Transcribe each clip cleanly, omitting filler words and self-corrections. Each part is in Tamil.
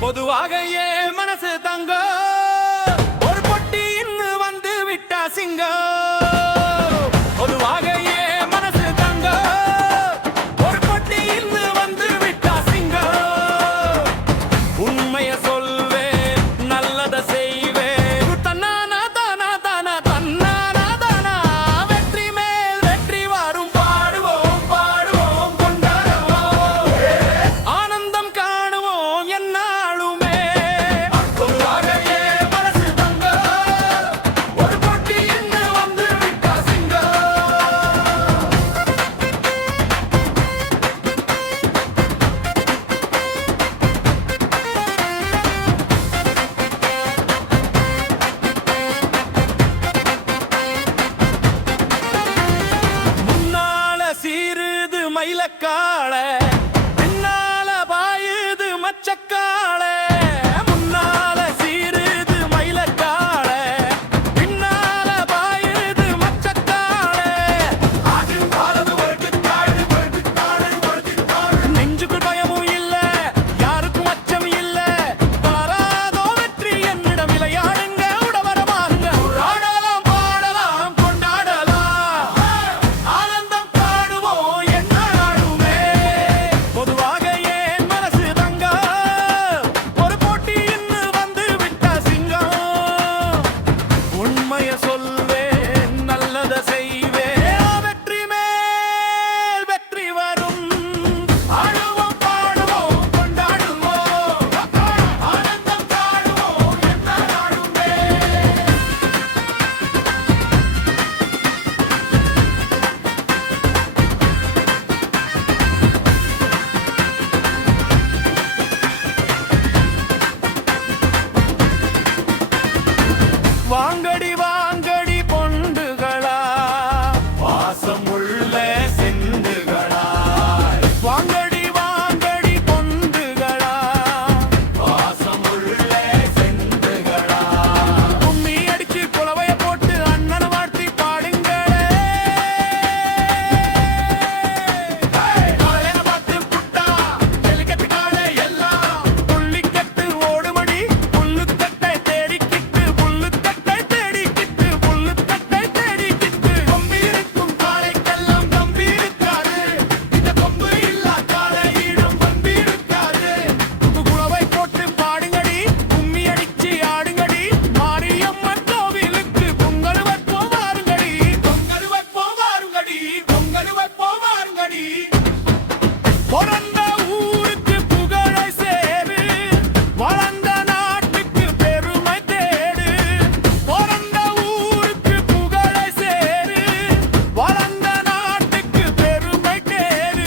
பொதுவாக ஏன் மனசு தங்க ஒரு பொட்டி இன்னு வந்து விட்டா சிங்கம் பொதுவாக ஏன் மனசு தங்க ஒரு பொட்டி இன்னு வந்து விட்டா சிங்கம் உண்மைய சொல்வேன் நல்லத செய்வேன் தன்னானா தானா தானா தன்னானா தானா வெற்றி மேல் வெற்றி வரும் பாடுவோம் பாடுவோம் கொண்டாடுவோம் ஆனந்தம் காணுவோம் என்ன மயிலக்காள பின்னால பாயுது மச்சக்காள முன்னால சீருது மயிலக்காள பின்னால பாயுது மச்சக்காள நெஞ்சுக்குள் பயமும் இல்ல யாருக்கும் அச்சம் இல்ல பாராதோ வெற்றி என்னிடம் விளையாடுங்க உடவரமாகுங்க ஆடலாம் பாடலாம் கொண்டாடலாம் ஆனந்தம் காணுவோம் சொல்வேன் நல்லத செய்வேன் வெற்றி மேல் வெற்றி வரும் ஆடுவோம் பாடுவோம் கொண்டாடுவோம் ஆனந்தம் காணுவோம் என்ன நாடுமே வாங்கடி வாங்கடி பொண்டுகளா வாசமுள்ள செண்டுகளா வாங்கடி வாங்கடி பொண்டுகளா வாசமுள்ள செண்டுகளா கும்மி அடிச்சு குலவைய போட்டு அண்ணனை வாழ்த்தி பாடுங்களே காலையில பார்த்து புட்டா தெளிக்கட்டு காலை எல்லாம் புள்ளிக்கட்டு ஓடுமடி புல்லுக்கட்டை தேடிக்கிட்டு பொறந்த ஊருக்கு புகழை சேரு வளர்ந்த நாட்டுக்கு பெருமை தேடு பொறந்த ஊருக்கு புகழை சேரு வளர்ந்த நாட்டுக்கு பெருமை தேடு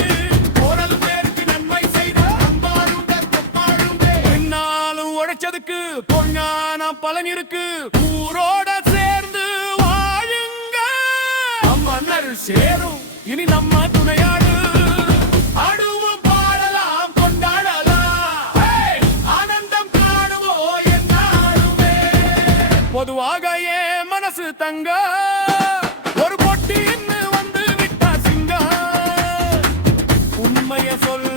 ஒரு பேருக்கு நன்மை செய்த அம்பாருங்க கொப்பாருங்க என்னாலும் உழைச்சதுக்கு பொன்னான பலன் இருக்கு ஊரோட சேர்ந்து வாழுங்க மன்னர் சேரும் இனி நம்ம துணையாடு பொதுவாக ஏன் மனசு தங்க ஒரு பொட்டி வந்து விட்டா சிங்கம் உண்மைய சொல்ல